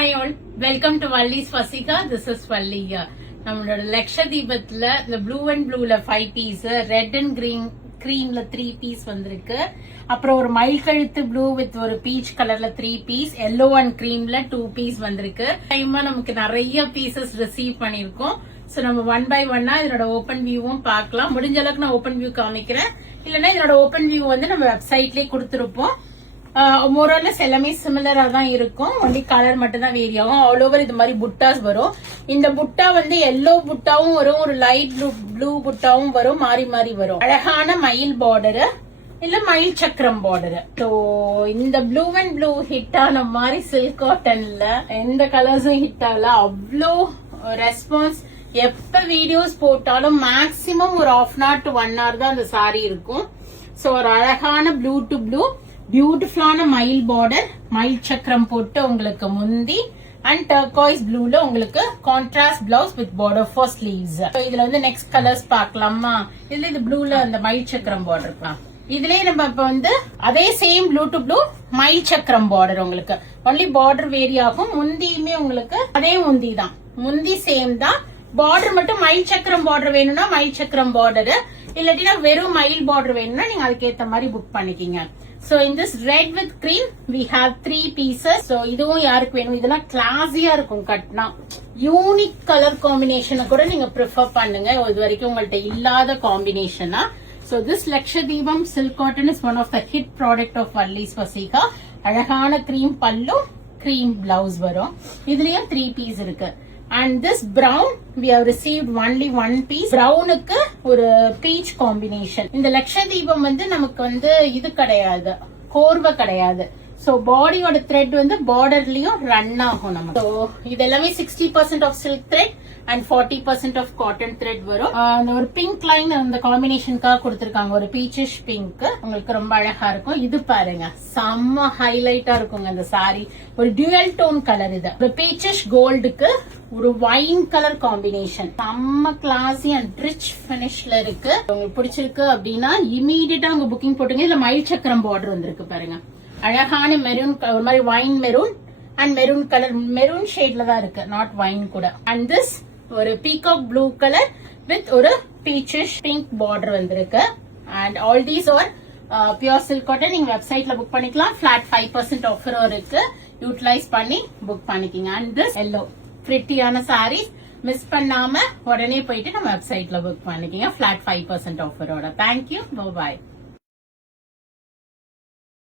Hi all, welcome to Valli's Fasika. This is Valli. நம்மளோட லக்ஷதீபத்துல இந்த ப்ளூ அண்ட் ப்ளூல 5 பீஸ், ரெட் அண்ட் கிரீம்ல 3 பீஸ் வந்திருக்கு. அப்புறம் ஒரு மயில் கழுத்து ப்ளூ வித் ஒரு பீச் கலர்ல 3 பீஸ், எல்லோ அண்ட் கிரீம்ல 2 பீஸ் வந்திருக்கு. டைமா நமக்கு நிறைய பீசஸ் ரிசீவ் பண்ணிருக்கோம். சோ நம்ம ஒன் பை ஒன்னா இதனோட ஓபன் வியூவும் பார்க்கலாம். முடிஞ்ச அளவுக்கு நான் ஓபன் வியூ காமிக்கிறேன், இல்லைன்னா இதனோட ஓபன் வியூ வந்து நம்ம வெப்சைட்லயே கொடுத்துருப்போம். மோரலஸ் எல்லாமே சிமிலரா தான் இருக்கும், ஒன்லி கலர் மட்டும் தான் வேரி ஆகும். ஆல் ஓவர் இது மாதிரி புட்டாஸ் வரும். இந்த புட்டா வந்து எல்லோ புட்டாவும் வரும், ஒரு லைட் ப்ளூ புட்டாவும் வரும், மாறி மாறி வரும். அழகான மயில் பார்டரு இல்ல மயில் சக்கரம் பார்டர். ஸோ இந்த ப்ளூ அண்ட் ப்ளூ ஹிட் ஆன மாதிரி சில்க் காட்டன்ல எந்த கலர்ஸும் ஹிட் ஆகல. அவ்வளோ ரெஸ்பான்ஸ். எப்ப வீடியோஸ் போட்டாலும் மேக்சிமம் ஒரு 1/2 hour to 1 hour தான் அந்த சாரி இருக்கும். ஸோ ஒரு அழகான ப்ளூ டு ப்ளூ பியூட்டிஃபுல்லான மயில் பார்டர், மயில் சக்கரம் போட்டு உங்களுக்கு முந்தி அண்ட் டர்காய்ஸ் ப்ளூல உங்களுக்கு contrast blouse with border for sleeves. இதுல வந்து நெக்ஸ்ட் கலர்ஸ் பார்க்கலாமா? இதுல இது ப்ளூல அந்த மயில் சக்கரம் பார்டர். இதுலயே நம்ம இப்ப வந்து அதே சேம் ப்ளூ டு ப்ளூ மயில் சக்கரம் பார்டர், உங்களுக்கு ஒன்லி பார்டர் வேரி ஆகும். முந்தியுமே உங்களுக்கு அதே முந்தி தான், முந்தி சேம் தான், பார்டர் மட்டும் மயில் சக்கரம் பார்டர் வேணும்னா மயில் சக்கரம் பார்டர், இல்லாட்டினா வெறும் மயில் பார்டர் வேணும்னா நீங்க அதுக்கேற்ற மாதிரி புக் பண்ணிக்கிங்க. So in this red with cream we have 3 pieces. So இதுவும் யாருக்கு வேணும்? இதெல்லாம் கிளாஸியா இருக்கும், கட்னா யூனிக் கலர் காம்பினேஷனை கூட நீங்க ப்ரிஃபர் பண்ணுங்க. இது வரைக்கும் உங்கள்ட்ட இல்லாத காம்பினேஷனா. So this Lakshadweepam silk cotton is one of the hit product of Valli's Fasika. அழகான cream பல்லு, cream blouse வரும். இதுலயும் 3 piece இருக்கு. And this brown we have received only 1 piece. Brownக்கு ஒரு peach combination. இந்த லக்ஷதீபம் வந்து நமக்கு வந்து இது கிடையாது, கோர்வை கிடையாது. சோ பாடியோட த்ரெட் வந்து பார்டர்லயும் ரன் ஆகும் நமக்கு. சோ இது எல்லாமே 60% of silk thread and 40% of cotton thread வரும். அந்த ஒரு பிங்க் லைன் அந்த காம்பினேஷனுக்காக கொடுத்திருக்காங்க, ஒரு பீச்சிஷ் பிங்க். உங்களுக்கு ரொம்ப அழகா இருக்கும். இது பாருங்க, செம்ம ஹைலைட்டா இருக்குங்க இந்த சாரி. ஒரு டியூவல் டோன் கலர். இது ஒரு பீச்சிஷ் கோல்டுக்கு ஒரு வைன் கலர் காம்பினேஷன், செம்ம கிளாஸி அண்ட் ரிச் பினிஷ்ல இருக்கு. உங்களுக்கு பிடிச்சிருக்கு அப்படின்னா இமீடியட்டா உங்க புக்கிங் போட்டுங்க. இதுல மயில் சக்கரம் பார்டர் வந்திருக்கு பாருங்க, அழகான மெரூன், ஒரு மாதிரி wine maroon and maroon colour, maroon ஷேட்ல தான் இருக்கு, நாட் வைன் கூட. அண்ட் திஸ் ஒரு பீகாக் ப்ளூ கலர் வித் ஒரு பீச்சிஷ் பிங்க் பார்டர் வந்திருக்கு. And all these are pure silk cotton. நீங்க வெப்சைட்ல புக் பண்ணிக்கலாம். பிளாட் 5% ஆஃபரும் இருக்கு, யூட்டிலைஸ் பண்ணி புக் பண்ணிக்கீங்க. அண்ட் திஸ் எல்லோ பிரிட்டியான சாரி மிஸ் பண்ணாம உடனே போயிட்டு நம்ம வெப்சைட்ல புக் பண்ணிக்கீங்க, பிளாட் 5% ஆஃபரோட. தேங்க்யூ, பாய்.